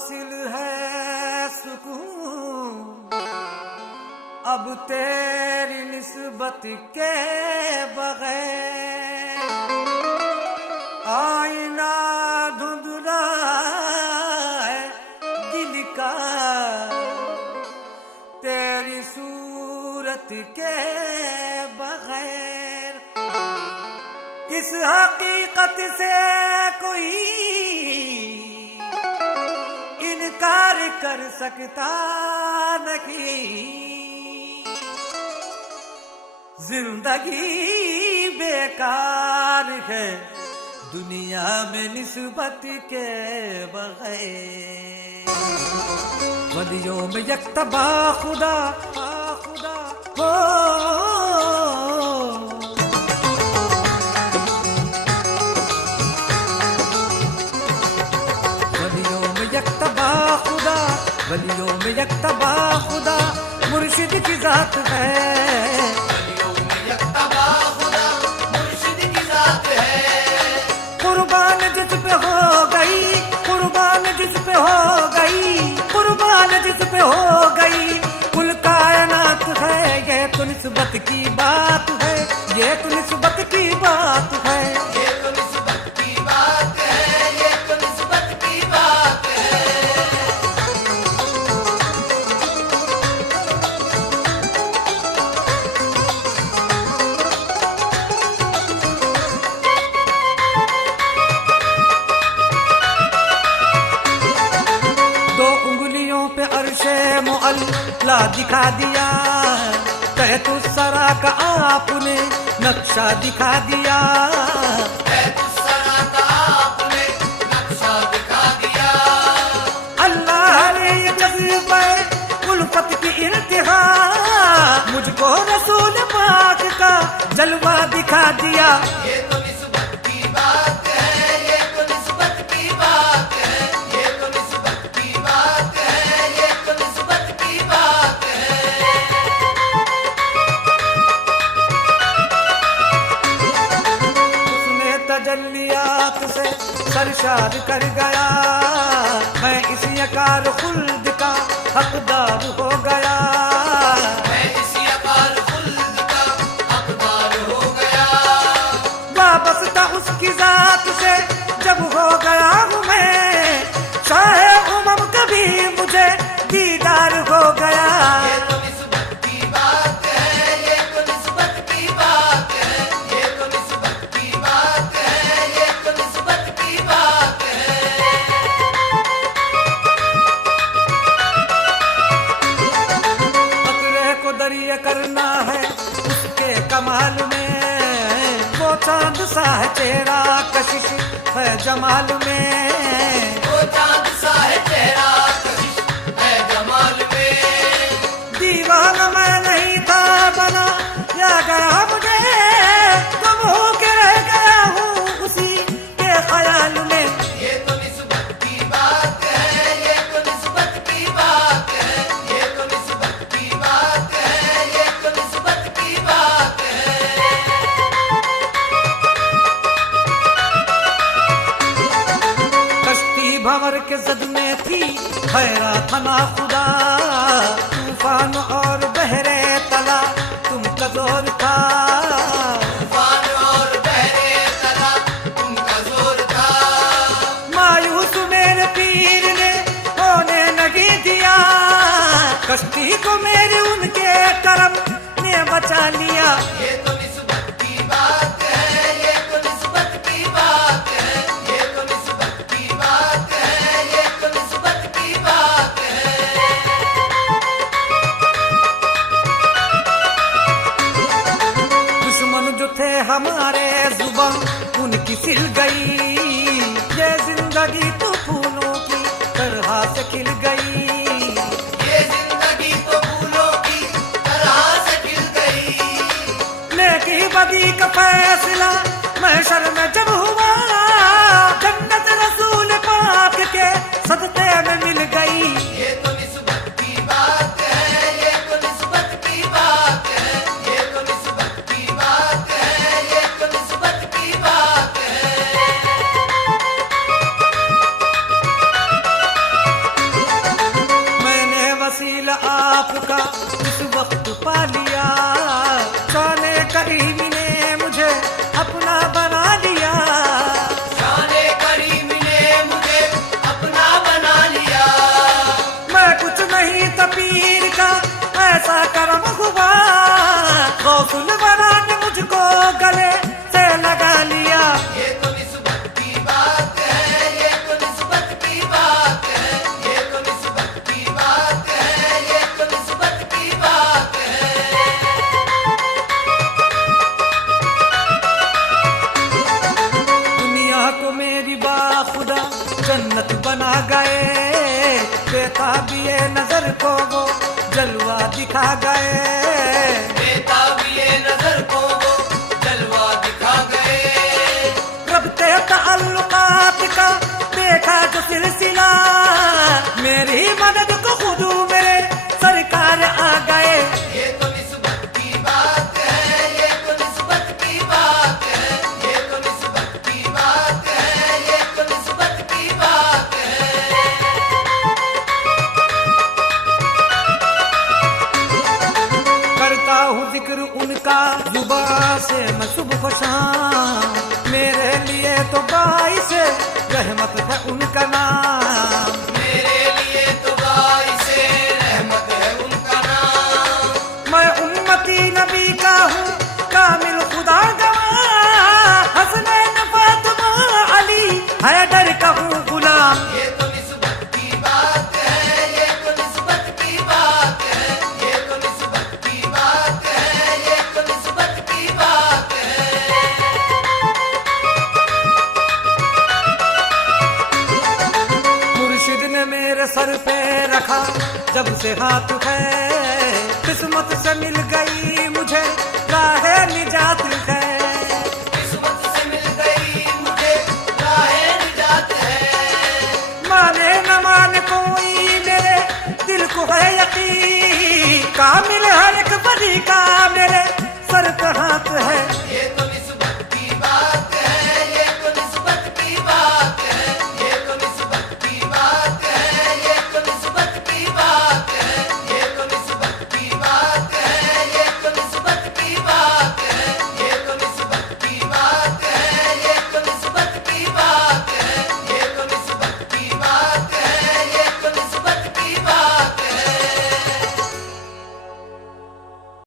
हासिल है सुकून अब तेरी निस्बत के बगैर। आईना धुंधला है दिल का तेरी सूरत के बगैर। इस हकीकत से कोई इनकार कर सकता नहीं। जिंदगी बेकार है दुनिया में निस्बत के बगैर। वलियों में यकतबा खुदा खुदा हो, वलियों में यकतबा खुदा मुर्शिद की जात है। वलियों में यकतबा खुदा मुर्शिद की जात है। कुर्बान जिस पे हो गई, कुर्बान जिस पे हो गई, कुर्बान जिस पे हो गई कुल कायनात है। ये तो निस्बत की बात है, ये तो निस्बत की बात है, ये तो निस्बत की बात है, ये तो निस्बत की बात है। मुअल्ला दिखा दिया, कहतु सरा का आपने नक्शा दिखा दिया, कहतु सरा का आपने नक्शा दिखा दिया। अल्लाह ने ये जज्बे उल्फत की इंतहा मुझको रसूल पाक का जलवा दिखा दिया। ये तो निस्बत की बात है, ये तो निस्बत की बात है, ये तो निस्बत की बात है, ये तो निस्बत की बात है। उसने तजल्लियात से सरशार कर गया, मैं इसी अकार खुल्द का हकदार हो गया। मैं इसी अकाल खुल्द का हकदार हो गया। वाबस्ता उसकी जात से जब हो गया हूँ मैं, चाहे उमम कभी मुझे दीदार हो गया। ये तो निस्बत की बात है, ये तो निस्बत की बात है, ये तो निस्बत की बात है, ये तो निस्बत की बात है। खतरे को दरिया करना है उसके कमाल में, वो चांद सा है चेहरा कशिश है जमाल में। वो चांद सा है चेहरा कशिश है जमाल में। दीवाना मैं नहीं था बना या गया मुझे, तुम हो के रह गया हूँ उसी के ख्याल में। ये तो निस्बत की बात है, ये तो निस्बत की बात है, ये तो निस्बत की बात है, ये तो निस्बत की बात है। कश्ती भंवर के जद में थी हैरान था ना खुदा, तूफान और बहरे तला तुमका जोर था। तूफान और बहरे तला तुमका जोर था। मायूस मेरे पीर ने होने नहीं दिया, कश्ती को मेरे उनके करम ने बचा लिया। ये तो निस्बत की बात है, ये तो निस्बत की बात है, ये तो निस्बत की बात है, ये तो निस्बत की बात है। दुश्मन जो थे हमारे जुबान उनकी सिल गई, ये जिंदगी तो फूलों की तरह से खिल गई। ये जिंदगी तो फूलों की तरह से खिल गई। नेकी बदी का फैसला महशर में जब हुआ, जन्नत रसूल पाक के सदक़े में मिल गई। ये तो निस्बत की बात है, ये तो निस्बत की बात है, ये तो निस्बत की बात है, ये तो निस्बत की बात है। इस वक्त पा लिया, शाने करीमी ने मुझे अपना बना लिया। शाने करीम ने मुझे अपना बना लिया। मैं कुछ नहीं था पीर का ऐसा करम हुआ, गौसुल वरा ने मुझको गले से लगा लिया। ये तो निस्बत की बात है, ये तो निस्बत की बात है, ये तो निस्बत की बात है, ये तो निस्बत की बात है। दुनिया को मेरी बाखुदा जन्नत बना गए, बेताबिए नजर को वो जलवा दिखा गए। बेताबिए नजर को वो जलवा दिखा गए। रबते ताल्लुकात का देखा जो सिलसिला, मेरी मदद को खुद मेरे सरकार आ गए। ये तो निस्बत की बात है, ये तो निस्बत की बात है, ये तो निस्बत की बात है, ये तो निस्बत की बात है। करता हूँ जिक्र उनका जुबां से मैं सुबह शाम, मेरे लिए तो बाइस रहमत है उनका नाम। मेरे लिए तो बाइसे रहमत है उनका नाम। मैं उम्मती नबी का हूँ कामिल खुदा गवाह, हसनैन फातिमा अली हैदर का हूँ गुलाम। ये तो निस्बत की बात है, ये तो निस्बत की बात है, ये तो निस्बत की बात है, ये तो निस्बत की बात है। मुर्शिद ने मेरे सर पे रखा जब से हाथ है, किस्मत से मिल गई मुझे राहे निजात है। किस्मत से मिल गई मुझे राहे निजात है। माने न माने कोई मेरे दिल को है यकीन, कामिल हर एक बदी का मेरे